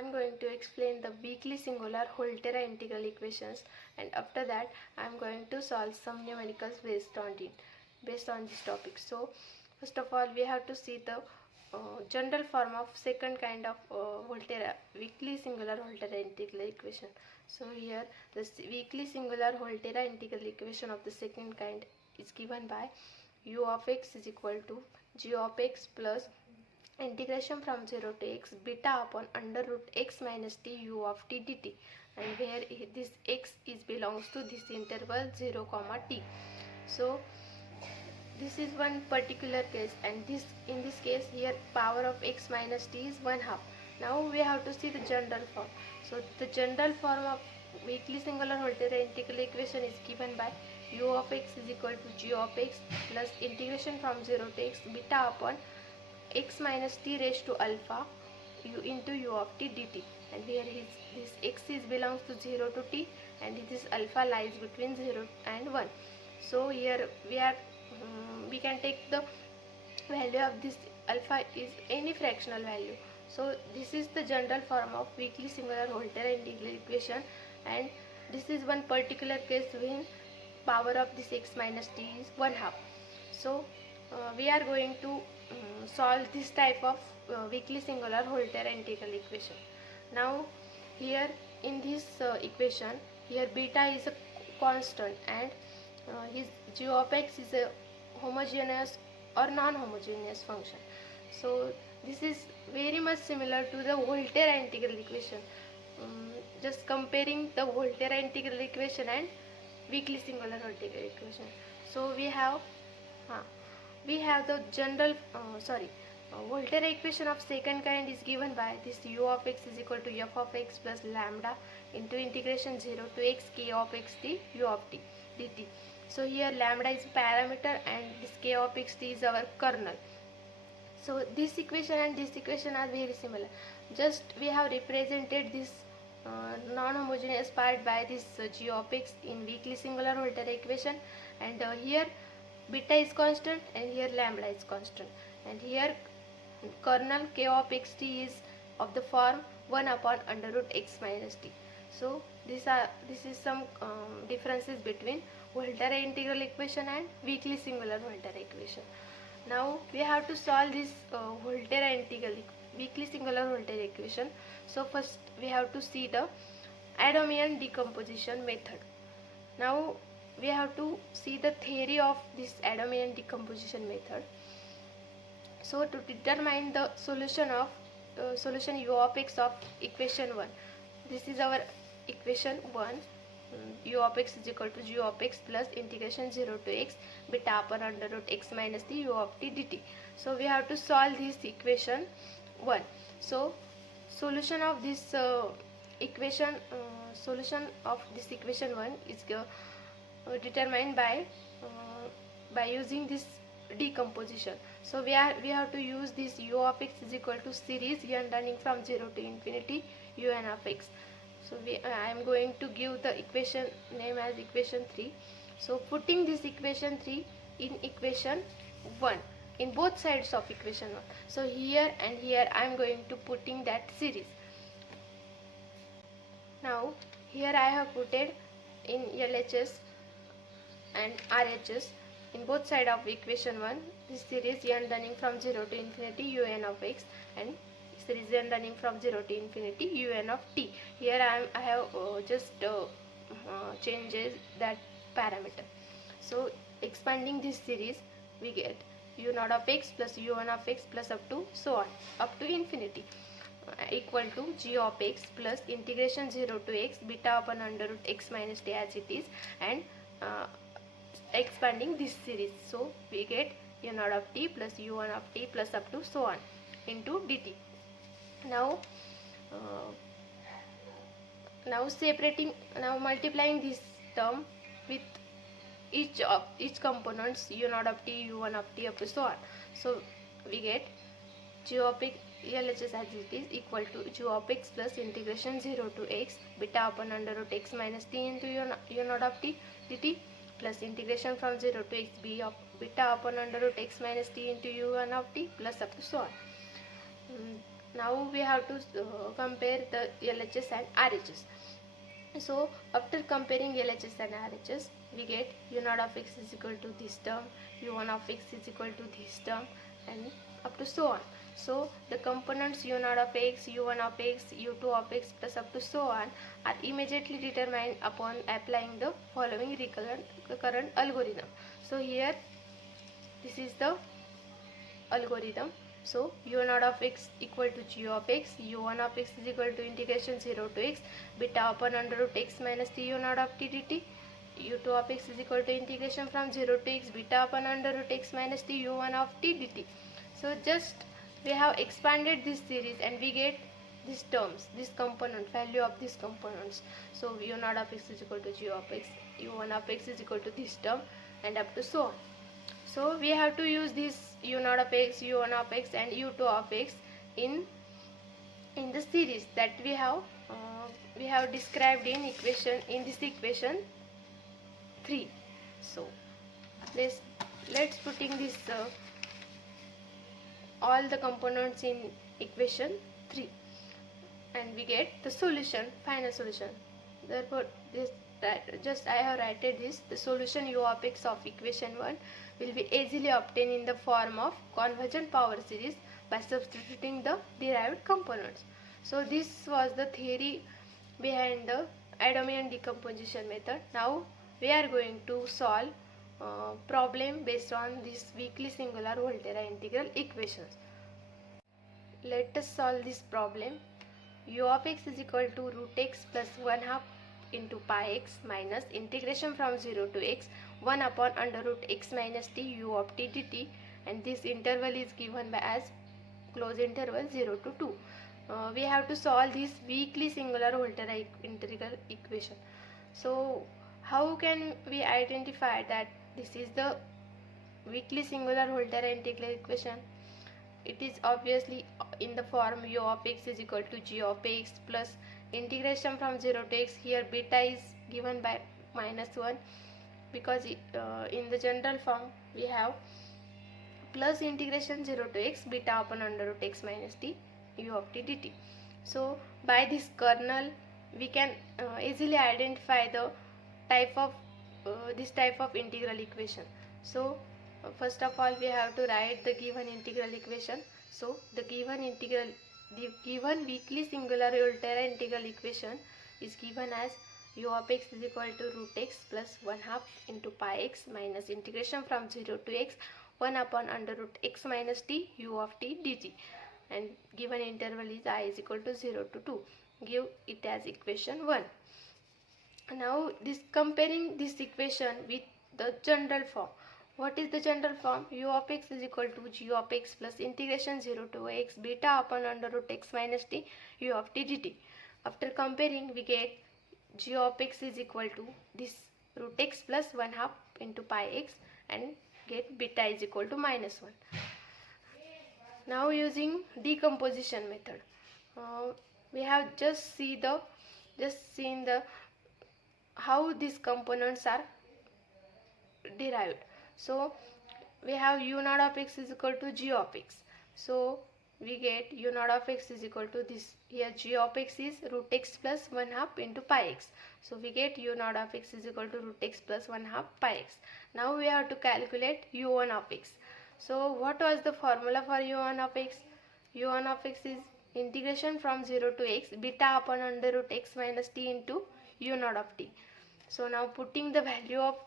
am going to explain the weakly singular Volterra integral equations, and after that I am going to solve some numericals based on this topic. So first of all we have to see the general form of second kind of Volterra weakly singular Volterra integral equation. So here the weakly singular Volterra integral equation of the second kind is given by u of x is equal to g of x plus integration from 0 to x beta upon under root x minus t u of t dt, and where this x is belongs to this interval 0 comma t. So this is one particular case, and in this case here power of x minus t is 1/2. Now we have to see the general form. So the general form of weakly singular Volterra integral equation is given by u of x is equal to g of x plus integration from 0 to x beta upon x minus t raised to alpha u into u of t dt, and here this x is belongs to 0 to t and this alpha lies between 0 and 1. So here we can take the value of this alpha is any fractional value. So this is the general form of weakly singular Volterra integral equation, and this is one particular case when power of this x minus t is 1/2. So we are going to solve this type of weakly singular Volterra integral equation. Now here in this equation, here beta is a constant and his g of x is a homogeneous or non-homogeneous function. So this is very much similar to the Volterra integral equation. Just comparing the Volterra integral equation and weakly singular Volterra equation. So we have the general Volterra equation of second kind is given by this u of x is equal to f of x plus lambda into integration 0 to x k of x t u of t dt. So here lambda is parameter and this k of x t is our kernel. So this equation and this equation are very similar. Just we have represented this non-homogeneous part by this g of x in weakly singular Volterra equation, and here beta is constant and here lambda is constant, and here kernel k of x t is of the form 1 upon under root x minus t. So this is some differences between Volterra integral equation and weakly singular Volterra equation. Now we have to solve this Volterra integral weakly singular Volterra equation. So first we have to see the Adamian decomposition method. Now we have to see the theory of this Adamian decomposition method. So to determine the solution of solution u of x of equation 1, this is our equation 1. U of x is equal to g of x plus integration 0 to x beta upon under root x minus the u of t dt. So we have to solve this equation 1. So solution of this equation 1 is determined by using this decomposition. So we have to use this u of x is equal to series n running from 0 to infinity un of x. So I am going to give the equation name as equation 3. So putting this equation 3 in equation 1 in both sides of equation 1. So here and here I am going to putting that series. Now here I have put it in LHS and RHS in both side of equation 1 this series n running from 0 to infinity un of x and series n running from 0 to infinity un of t. Here I have just changes that parameter. So expanding this series we get u naught of x plus u1 of x plus up to so on up to infinity equal to g of x plus integration 0 to x beta upon under root x minus t as it is, and expanding this series. So we get u naught of t plus u1 of t plus up to so on into dt. Now multiplying this term with each components u naught of t u1 of t up to so on. So we get g of x LHS as it is equal to g of x plus integration 0 to x beta upon under root x minus t into u naught of t dt plus integration from 0 to x b of beta upon under root x minus t into u1 of t plus up to so on. now we have to compare the LHS and RHS. So after comparing LHS and RHS, we get u naught of x is equal to this term, u1 of x is equal to this term, and up to so on. So the components u naught of x, u1 of x, u2 of x plus up to so on are immediately determined upon applying the following recurrent algorithm. So here this is the algorithm. So u naught of x equal to g of x, u1 of x is equal to integration 0 to x beta upon under root x minus the u naught of t dt, u2 of x is equal to integration from 0 to x beta upon under root x minus the u1 of t dt. So just we have expanded this series and we get these terms, this component, value of these components. So u naught of x is equal to g of x, u1 of x is equal to this term, and up to so on. So we have to use this u naught of x, u1 of x and u2 of x in the series that we have described in this equation 3. So let's putting this all the components in equation 3 and we get the solution, final solution. Therefore just I have written this, the solution u of x of equation 1 will be easily obtained in the form of convergent power series by substituting the derived components. So this was the theory behind the Adamian decomposition method. Now we are going to solve problem based on this weakly singular Volterra integral equations. Let us solve this problem. U of x is equal to root x plus 1 half into pi x minus integration from 0 to x 1 upon under root x minus t u of t dt, and this interval is given by as close interval 0 to 2. We have to solve this weakly singular Volterra integral equation. So how can we identify that this is the weakly singular Volterra integral equation? It is obviously in the form u of x is equal to g of x plus integration from 0 to x. Here beta is given by -1 because in the general form we have plus integration 0 to x beta upon under root x minus t u of t dt. So by this kernel we can easily identify the type of this type of integral equation. So first of all we have to write the given integral equation. So the given weakly singular Volterra integral equation is given as u of x is equal to root x plus 1 half into pi x minus integration from 0 to x 1 upon under root x minus t u of t dt, and given interval is I is equal to 0 to 2. Give it as equation 1. Now this comparing this equation with the general form. What is the general form? U of x is equal to g of x plus integration 0 to x beta upon under root x minus t u of t dt. After comparing we get g of x is equal to this root x plus 1 half into pi x and get beta is equal to -1. Now using decomposition method, we have just seen the how these components are derived. So we have u naught of x is equal to g of x. So we get u naught of x is equal to this. Here g of x is root x plus 1 half into pi x. So we get u naught of x is equal to root x plus 1 half pi x. Now we have to calculate u1 of x. So what was the formula for u1 of x? u1 of x is integration from 0 to x beta upon under root x minus t into u naught of t. So now putting the value of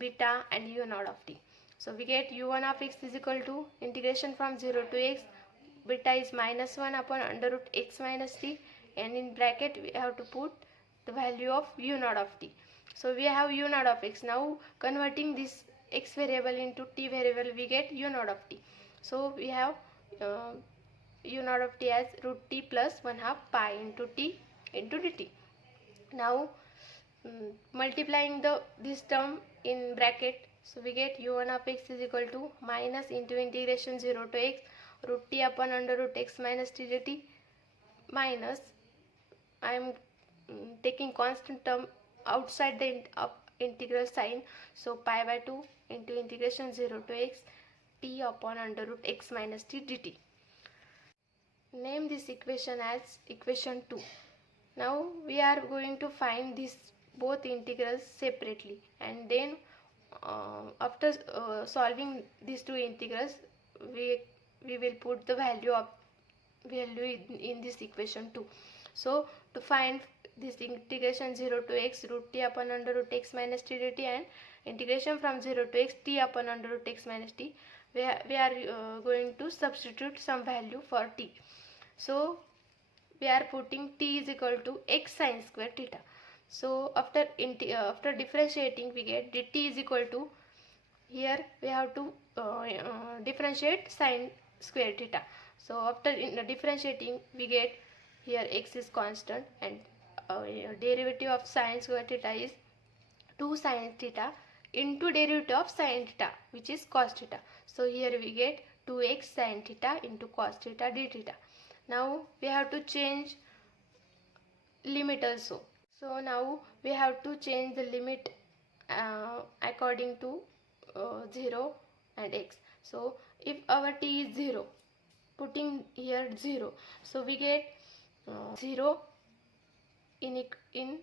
beta and u naught of t. So we get u1 of x is equal to integration from 0 to x, beta is -1 upon under root x minus t, and in bracket we have to put the value of u naught of t. So we have u naught of x. Now converting this x variable into t variable we get u naught of t. So we have u naught of t as root t plus 1 half pi into t into dt. Now multiplying this term in bracket, so we get u1 of x is equal to minus into integration 0 to x root t upon under root x minus t dt minus, I am taking constant term outside the integral sign, so pi by 2 into integration 0 to x t upon under root x minus t dt. name this equation as equation 2. Now we are going to find these both integrals separately, and then after solving these two integrals, we will put the value in this equation 2. So to find this integration 0 to x root t upon under root x minus t dt and integration from 0 to x t upon under root x minus t, we are going to substitute some value for t. So we are putting t is equal to x sine square theta. So after differentiating, we get dt is equal to, here we have to differentiate sine square theta. So after differentiating, we get, here x is constant, and derivative of sine square theta is 2 sine theta into derivative of sine theta, which is cos theta. So here we get 2x sine theta into cos theta d theta. Now we have to change limit also. So now we have to change the limit according to 0 and x. So if our t is 0, putting here 0, so we get 0 in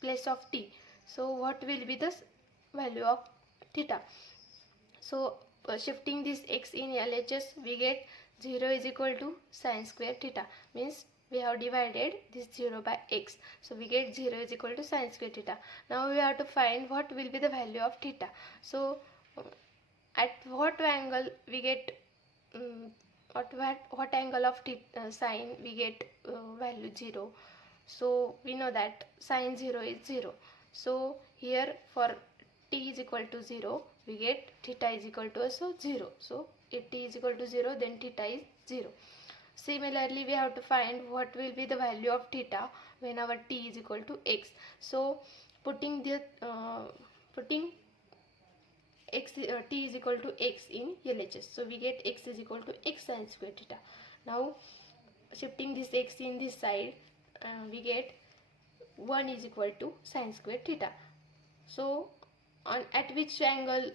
place of t. So what will be the value of theta? So shifting this x in LHS, we get 0 is equal to sine square theta, means we have divided this 0 by x. So we get 0 is equal to sine square theta. Now we have to find what will be the value of theta. So at what angle we get what angle of sine we get value 0. So we know that sine 0 is 0. So here for t is equal to 0, we get theta is equal to also 0. So if t is equal to 0, then theta is 0. Similarly, we have to find what will be the value of theta when our t is equal to x. So putting x t is equal to x in LHS. So we get x is equal to x sine square theta. Now shifting this x in this side, we get 1 is equal to sine square theta. So at which angle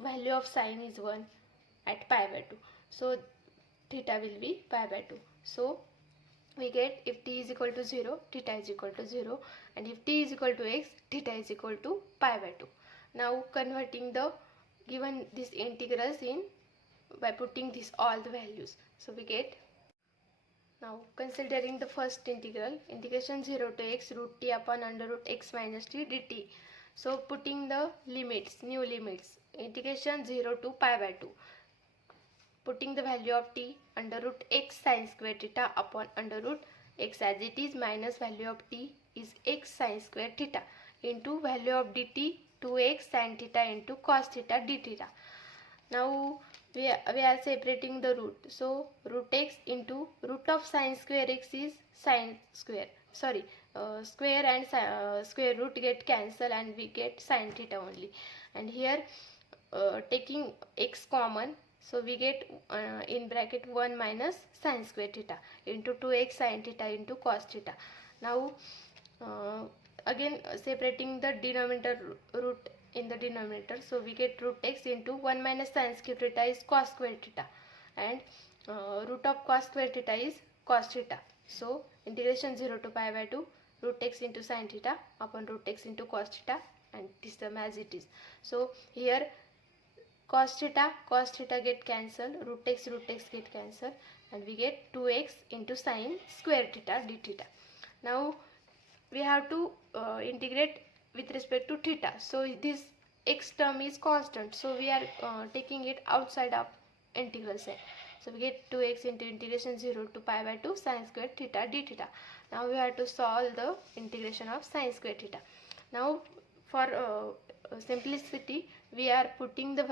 value of sine is 1? At pi by 2. So theta will be pi by 2. So we get, if t is equal to 0, theta is equal to 0, and if t is equal to x, theta is equal to pi by 2. Now converting the given these integrals in by putting this all the values. So we get, now considering the first integral, integration 0 to x root t upon under root x minus t dt. So putting the limits, new limits, integration 0 to pi by 2, putting the value of t under root x sine square theta upon under root x as it is, minus value of t is x sine square theta into value of dt 2x sine theta into cos theta d theta. Now we are separating the root. So root x into root of sine square x is sine square, square and square root get cancelled, and we get sine theta only. And here taking x common, so we get in bracket 1 minus sine square theta into 2x sine theta into cos theta. Now again separating the denominator root in the denominator, so we get root x into 1 minus sine square theta is cos square theta, and root of cos square theta is cos theta. So integration 0 to pi by 2 root x into sine theta upon root x into cos theta, and this term as it is. So here cos theta get cancelled, root x get cancelled, and we get 2x into sine square theta d theta. Now we have to integrate with respect to theta. So this x term is constant, so we are taking it outside of integral sign. So we get 2x into integration 0 to pi by 2 sine square theta d theta. Now we have to solve the integration of sine square theta. Now for simplicity, we are putting the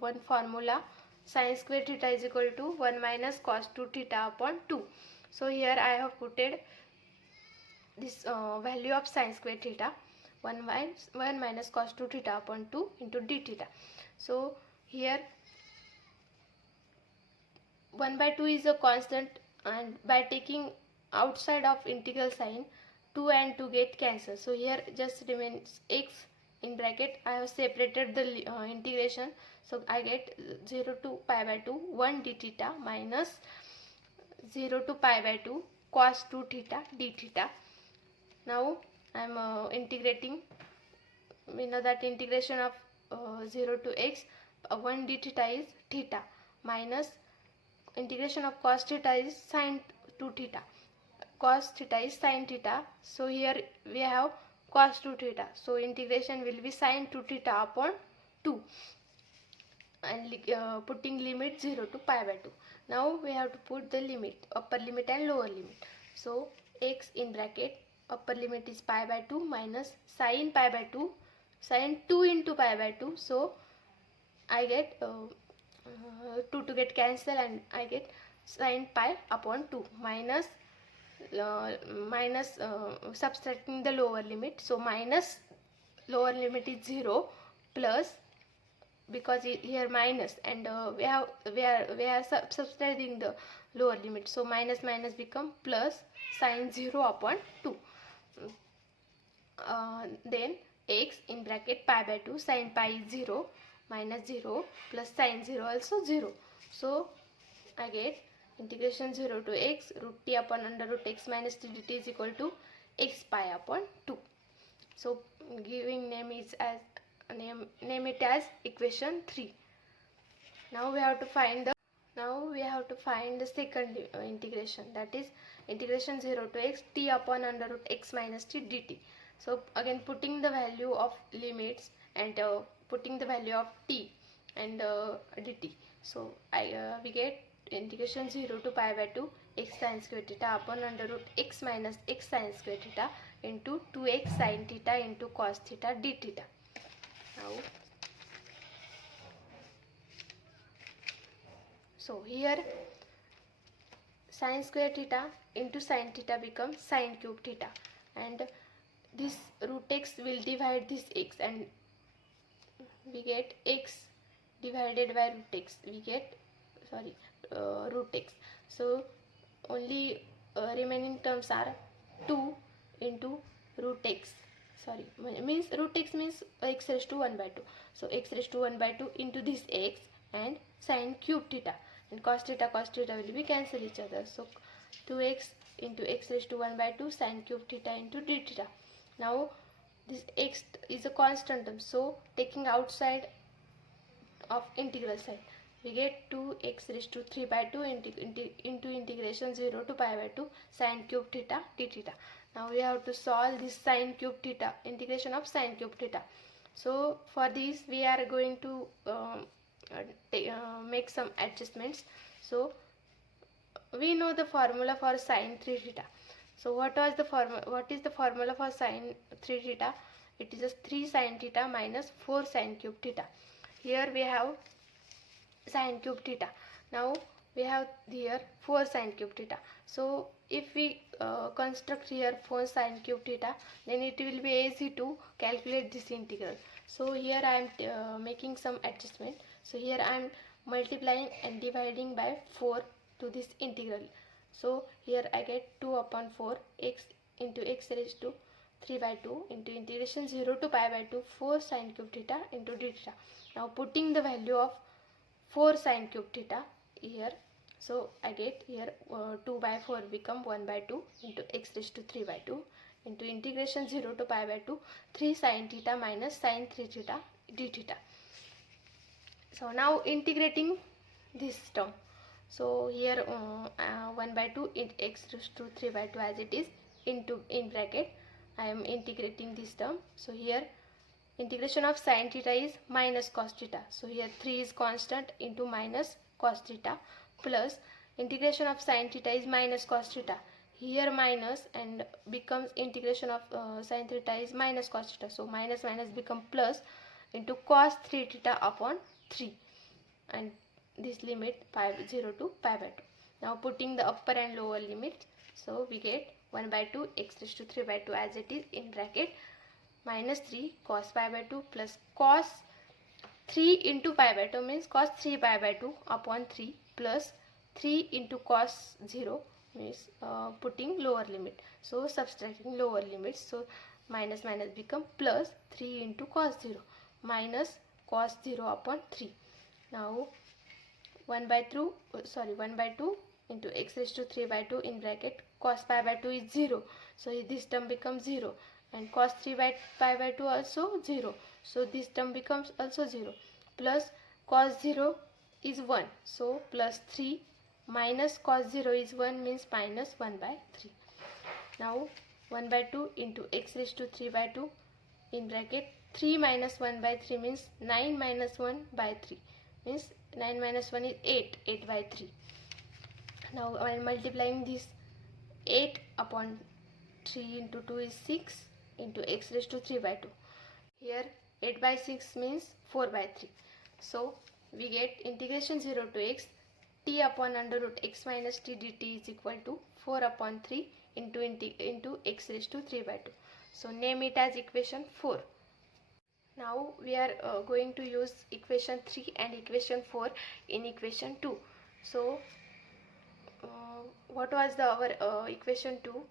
one formula, sine square theta is equal to 1 minus cos 2 theta upon 2. So here I have put this value of sine square theta, 1 minus cos 2 theta upon 2 into d theta. So here 1 by 2 is a constant, and by taking outside of integral sign, 2 and 2 get cancelled. So here just remains x in bracket. I have separated the integration, so I get 0 to pi by 2 1 d theta minus 0 to pi by 2 cos 2 theta d theta. Now I am integrating. We know that integration of 0 to x 1 d theta is theta, minus integration of cos theta is sin 2 theta. Cos theta is sin theta, so here we have cos 2 theta, so integration will be sin 2 theta upon 2, and putting limit 0 to pi by 2. Now we have to put the limit, upper limit and lower limit. So x in bracket, upper limit is pi by 2 minus sin pi by 2, sin 2 into pi by 2, so I get 2 to get cancelled and I get sin pi upon 2 minus subtracting the lower limit, so minus lower limit is 0 plus, because here minus, and we are subtracting the lower limit, so minus minus become plus sin 0 upon 2. Then x in bracket pi by 2 sin pi is 0 minus 0 plus sin 0 also 0, so I get integration 0 to x root t upon under root x minus t dt is equal to x pi upon 2. So giving name is as name it as equation 3. Now we have to find the second integration, that is integration 0 to x t upon under root x minus t dt. So again putting the value of limits and putting the value of t and dt, so we get integration 0 to pi by 2 x sin square theta upon under root x minus x sin square theta into 2x sin theta into cos theta d theta. Now so here sin square theta into sin theta becomes sin cube theta, and this root x will divide this x, and we get x divided by root x, we get root x, so only remaining terms are 2 into root x, means root x means x raised to 1 by 2, so x raised to 1 by 2 into this x and sin cube theta, and cos theta will be cancel each other, so 2x into x raised to 1 by 2 sin cube theta into d theta. Now this x is a constant term, so taking outside of integral side, we get 2x raised to 3 by 2 into integration 0 to pi by 2 sin cube theta d theta. Now we have to solve this sin cube theta, integration of sin cube theta. So for this we are going to make some adjustments. So we know the formula for sin 3 theta. So what is the formula for sin 3 theta? It is just 3 sin theta minus 4 sin cube theta. Here we have sin cube theta. Now we have here 4 sin cube theta. So if we construct here 4 sin cube theta, then it will be easy to calculate this integral. So here I am making some adjustment. So here I am multiplying and dividing by 4 to this integral. So here I get 2 upon 4 x into x raised to 3 by 2 into integration 0 to pi by 2 4 sin cube theta into d theta. Now putting the value of 4 sin cube theta here, so I get here 2 by 4 become 1 by 2 into x raised to 3 by 2 into integration 0 to pi by 2 3 sin theta minus sin 3 theta d theta. So now integrating this term, so here 1 by 2 in x raised to 3 by 2 as it is into in bracket I am integrating this term. So here integration of sin theta is minus cos theta, so here 3 is constant into minus cos theta plus integration of sin theta is minus cos theta, here minus and becomes integration of sin theta is minus cos theta, so minus minus become plus into cos 3 theta upon 3, and this limit 0 to pi by 2. Now putting the upper and lower limit, so we get 1 by 2 x raised to 3 by 2 as it is in bracket minus 3 cos pi by 2 plus cos 3 into pi by 2 means cos 3 pi by 2 upon 3 plus 3 into cos 0 means putting lower limit, so subtracting lower limits, so minus minus become plus 3 into cos 0 minus cos 0 upon 3. Now 1 by 2 into x raised to 3 by 2 in bracket cos pi by 2 is 0, so this term becomes 0, and cos 3 by pi by 2 also 0, so this term becomes also 0, plus cos 0 is 1, so plus 3 minus cos 0 is 1 means minus 1 by 3. Now 1 by 2 into x raised to 3 by 2 in bracket 3 minus 1 by 3 means 9 minus 1 by 3 means 9 minus 1 is 8 by 3. Now I am multiplying this 8 upon 3 into 2 is 6 into x raised to 3 by 2. Here 8 by 6 means 4 by 3. So we get integration 0 to x t upon under root x minus t dt is equal to 4 upon 3 into x raised to 3 by 2. So name it as equation 4. Now we are going to use equation 3 and equation 4 in equation 2. So what was our equation 2?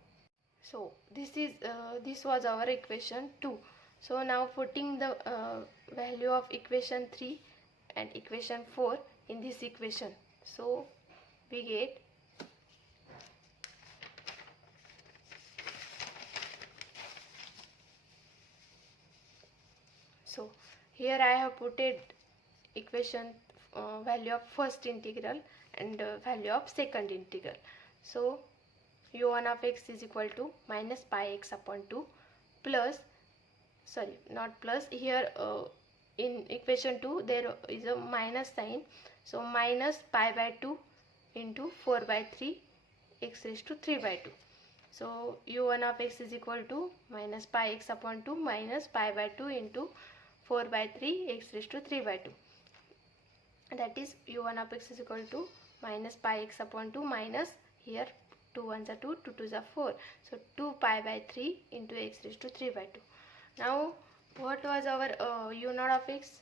So this was our equation 2. So now putting the value of equation 3 and equation 4 in this equation, so we get so here I have put equation value of first integral and value of second integral. So u1 of x is equal to minus pi x upon 2 plus, sorry not plus, here in equation 2 there is a minus sign, so minus pi by 2 into 4 by 3 x raised to 3 by 2. So u1 of x is equal to minus pi x upon 2 minus pi by 2 into 4 by 3 x raised to 3 by 2. That is u1 of x is equal to minus pi x upon 2 minus, here 2 1s are 2, 2 2s are 4, so 2 pi by 3 into x raised to 3 by 2. Now what was our u0 of x?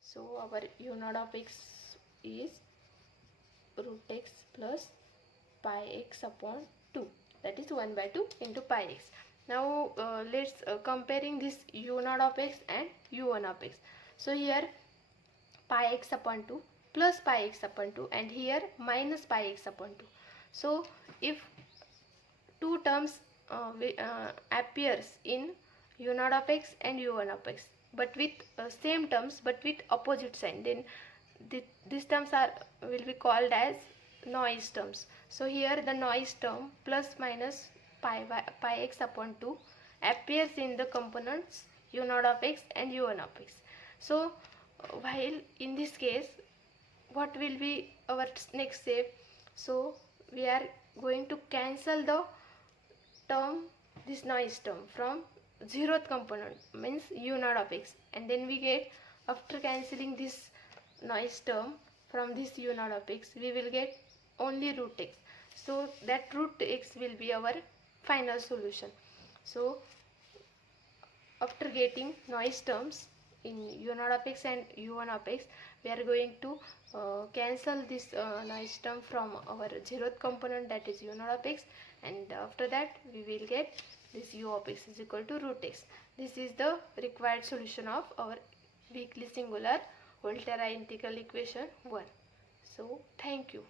So our u0 of x is root x plus pi x upon 2, that is 1 by 2 into pi x. Now let's comparing this u0 of x and u1 of x. So here pi x upon 2 plus pi x upon 2 and here minus pi x upon 2. So if two terms appears in u0 of x and u1 of x but with same terms but with opposite sign, then these terms will be called as noise terms. So here the noise term plus minus pi x upon 2 appears in the components u0 of x and u1 of x. So while in this case what will be our next step? So we are going to cancel the term, this noise term, from zeroth component means u0 of x, and then we get, after cancelling this noise term from this u0 of x, we will get only root x. So that root x will be our final solution. So after getting noise terms in u0 of x and u1 of x, we are going to cancel this noise term from our zeroth component, that is u0 of x, and after that we will get this u of x is equal to root x. This is the required solution of our weakly singular Volterra integral equation 1. So thank you.